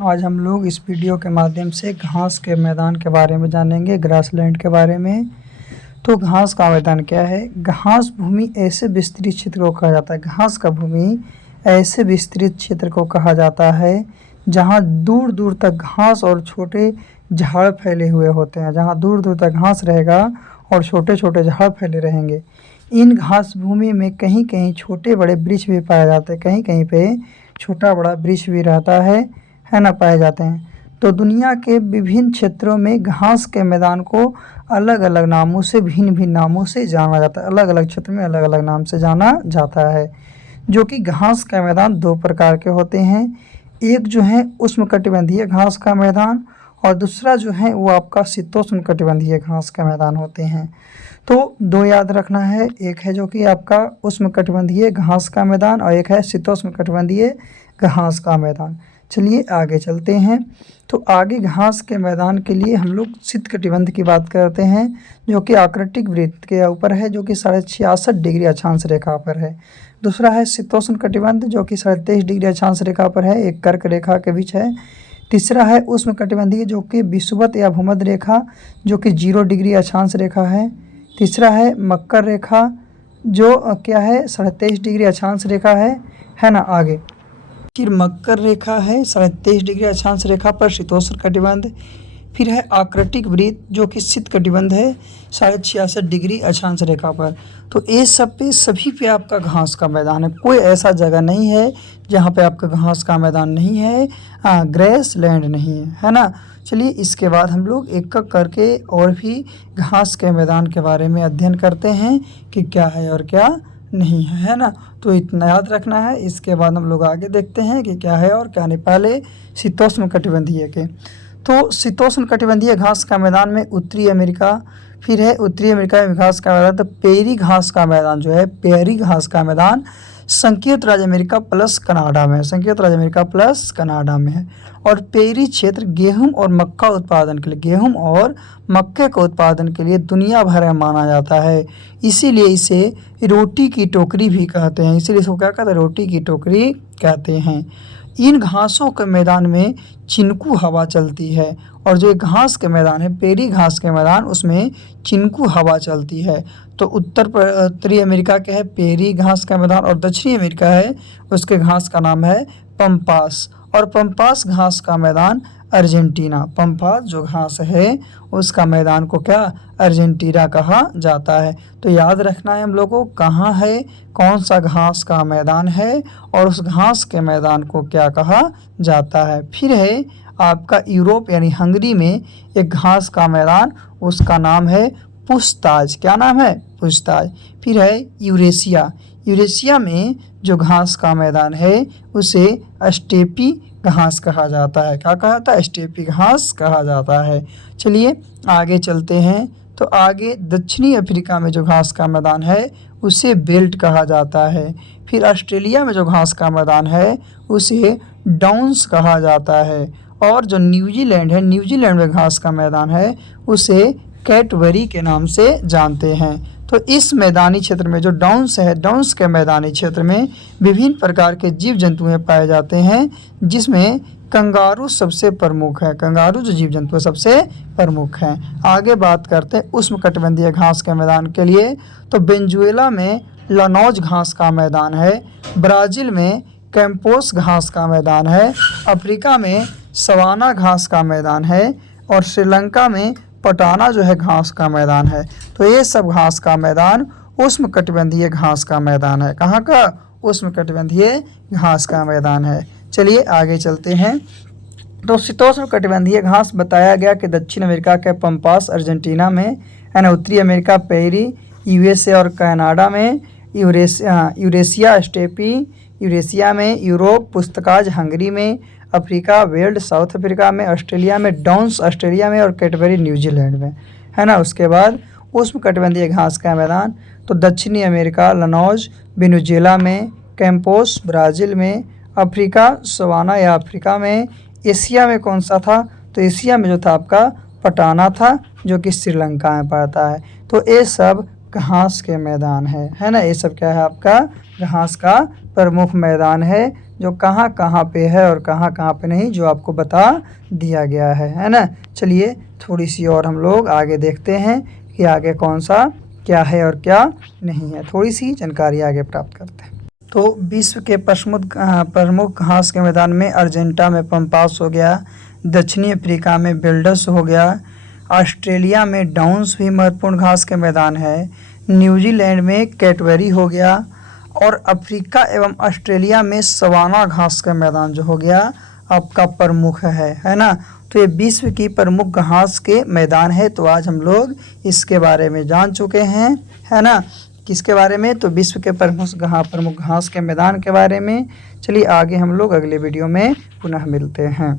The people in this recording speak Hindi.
आज हम लोग इस वीडियो के माध्यम से घास के मैदान के बारे में जानेंगे, ग्रासलैंड के बारे में। तो घास का मैदान क्या है? घास भूमि ऐसे विस्तृत क्षेत्र को कहा जाता है। घास का भूमि ऐसे विस्तृत क्षेत्र को कहा जाता है जहाँ दूर दूर तक घास और छोटे झाड़ फैले हुए होते हैं। जहाँ दूर दूर तक घास रहेगा और छोटे छोटे झाड़ फैले रहेंगे। इन घास भूमि में कहीं कहीं छोटे बड़े वृक्ष भी पाए जाते हैं, कहीं कहीं पे छोटा बड़ा वृक्ष भी रहता है ना, पाए जाते हैं। तो दुनिया के विभिन्न क्षेत्रों में घास के मैदान को अलग अलग नामों से, भिन्न भिन्न नामों से जाना जाता है। अलग अलग क्षेत्र में अलग अलग नाम से जाना जाता है। जो कि घास का मैदान दो प्रकार के होते हैं। एक जो है उष्णकटिबंधीय घास का मैदान और दूसरा जो है वो आपका शीतोष्णकटिबंधीय घास का मैदान होते हैं। तो दो याद रखना है, एक है जो कि आपका उष्णकटिबंधीय घास का मैदान और एक है शीतोष्णकटिबंधीय घास का मैदान। चलिए आगे चलते हैं। तो आगे घास के मैदान के लिए हम लोग शीतकटिबंध की बात करते हैं, जो कि आकृतिक वृत्त के ऊपर है, जो कि 66.5 डिग्री अक्षांश रेखा पर है। दूसरा है शीतोष्ण कटिबंध, जो कि 23.5 डिग्री अक्षांश रेखा पर है, एक कर्क रेखा के बीच है। तीसरा है उष्णकटिबंधीय, जो कि विषुवत या भूमध्य रेखा, जो कि 0 डिग्री अक्षांश रेखा है। तीसरा है मकर रेखा, जो क्या है 23.5 डिग्री अक्षांश रेखा है ना। आगे फिर मकर रेखा है 23.5 डिग्री अक्षांश रेखा पर शीतोष्ण कटिबंध। फिर है आकृतिक वृत्त, जो कि शीत कटिबंध है 66.5 डिग्री अक्षांश रेखा पर। तो ये सब पे सभी पे आपका घास का मैदान है। कोई ऐसा जगह नहीं है जहाँ पे आपका घास का मैदान नहीं है, ग्रासलैंड नहीं है ना। चलिए इसके बाद हम लोग एक एक करके और भी घास के मैदान के बारे में अध्ययन करते हैं कि क्या है और क्या नहीं है ना। तो इतना याद रखना है। इसके बाद हम लोग आगे देखते हैं कि क्या है और क्या नहीं। पहले शीतोष्ण कटिबंधीय के, तो शीतोष्ण कटिबंधीय घास का मैदान में उत्तरी अमेरिका, फिर है उत्तरी अमेरिका में घास का मैदान। तो पेरी घास का मैदान जो है, पेरी घास का मैदान संयुक्त राज्य अमेरिका प्लस कनाडा में है, संयुक्त राज्य अमेरिका प्लस कनाडा में है। और पेरी क्षेत्र गेहूं और मक्का उत्पादन के लिए, गेहूं और मक्के के उत्पादन के लिए दुनिया भर में माना जाता है। इसीलिए इसे रोटी की टोकरी भी कहते हैं। इसीलिए इसको क्या कहते हैं? रोटी की टोकरी कहते हैं। इन घासों के मैदान में चिनकू हवा चलती है। और जो घास के मैदान है, पेरी घास के मैदान, उसमें चिनकू हवा चलती है। तो उत्तरी अमेरिका के है पेरी घास का मैदान और दक्षिणी अमेरिका है उसके घास का नाम है पंपास। और पंपास घास का मैदान अर्जेंटीना, पंपास जो घास है उसका मैदान को क्या, अर्जेंटीना कहा जाता है। तो याद रखना है हम लोगों को कहाँ है, कौन सा घास का मैदान है और उस घास के मैदान को क्या कहा जाता है। फिर है आपका यूरोप यानी हंगरी में एक घास का मैदान, उसका नाम है पुछताछ। क्या नाम है? पुछताछ। फिर है यूरेशिया, यूरेशिया में जो घास का मैदान है उसे स्टेपी घास कहा जाता है। क्या कहा जाता है? स्टेपी घास कहा जाता है। चलिए आगे चलते हैं। तो आगे दक्षिणी अफ्रीका में जो घास का मैदान है उसे बेल्ट कहा जाता है। फिर ऑस्ट्रेलिया में जो घास का मैदान है उसे डाउन्स कहा जाता है। और जो न्यूजीलैंड है, न्यूजीलैंड में घास का मैदान है उसे कैटबरी के नाम से जानते हैं। तो इस मैदानी क्षेत्र में जो डाउन्स है, डाउन्स के मैदानी क्षेत्र में विभिन्न प्रकार के जीव जंतुएं पाए जाते हैं, जिसमें कंगारू सबसे प्रमुख है। कंगारू जो जीव जंतु सबसे प्रमुख हैं। आगे बात करते हैं उष्णकटिबंधीय घास के मैदान के लिए। तो वेनेजुएला में लानोज घास का मैदान है, ब्राज़ील में कैंपोस घास का मैदान है, अफ्रीका में सवाना घास का मैदान है और श्रीलंका में पटाना जो है घास का मैदान है। तो ये सब घास का मैदान उष्णकटिबंधीय घास का मैदान है। कहाँ का? उष्णकटिबंधीय घास का मैदान है। चलिए आगे चलते हैं। तो शीतोष्णकटिबंधीय घास बताया गया कि दक्षिण अमेरिका के पंपास अर्जेंटीना में है ना, उत्तरी अमेरिका पेरी, यूएसए और कनाडा में यूरेशिया स्टेपी, यूरेशिया में यूरोप पुछताछ हंगरी में, अफ्रीका वेल्ड साउथ अफ्रीका में, ऑस्ट्रेलिया में डाउन्स ऑस्ट्रेलिया में और कैटबरी न्यूजीलैंड में है ना। उसके बाद उष्णकटिबंधीय घास का मैदान, तो दक्षिणी अमेरिका लानोज वेनेजुएला में, कैंपोस ब्राज़ील में, अफ्रीका सवाना या अफ्रीका में, एशिया में कौन सा था? तो एशिया में जो था आपका पटाना था, जो कि श्रीलंका में पड़ता है। तो ये सब घास के मैदान है ना। ये सब क्या है? आपका घास का प्रमुख मैदान है जो कहाँ कहाँ पे है और कहाँ कहाँ पे नहीं, जो आपको बता दिया गया है ना। चलिए थोड़ी सी और हम लोग आगे देखते हैं कि आगे कौन सा क्या है और क्या नहीं है, थोड़ी सी जानकारी आगे प्राप्त करते हैं। तो विश्व के प्रमुख घास के मैदान में अर्जेंटा में पंपास हो गया, दक्षिणी अफ्रीका में बेल्डस हो गया, ऑस्ट्रेलिया में डाउन्स भी महत्वपूर्ण घास के मैदान है, न्यूजीलैंड में कैटबरी हो गया और अफ्रीका एवं ऑस्ट्रेलिया में सवाना घास का मैदान जो हो गया आपका प्रमुख है ना। तो ये विश्व की प्रमुख घास के मैदान है। तो आज हम लोग इसके बारे में जान चुके हैं, है ना। किसके बारे में? तो विश्व के प्रमुख घास के मैदान के बारे में। चलिए आगे हम लोग अगले वीडियो में पुनः मिलते हैं।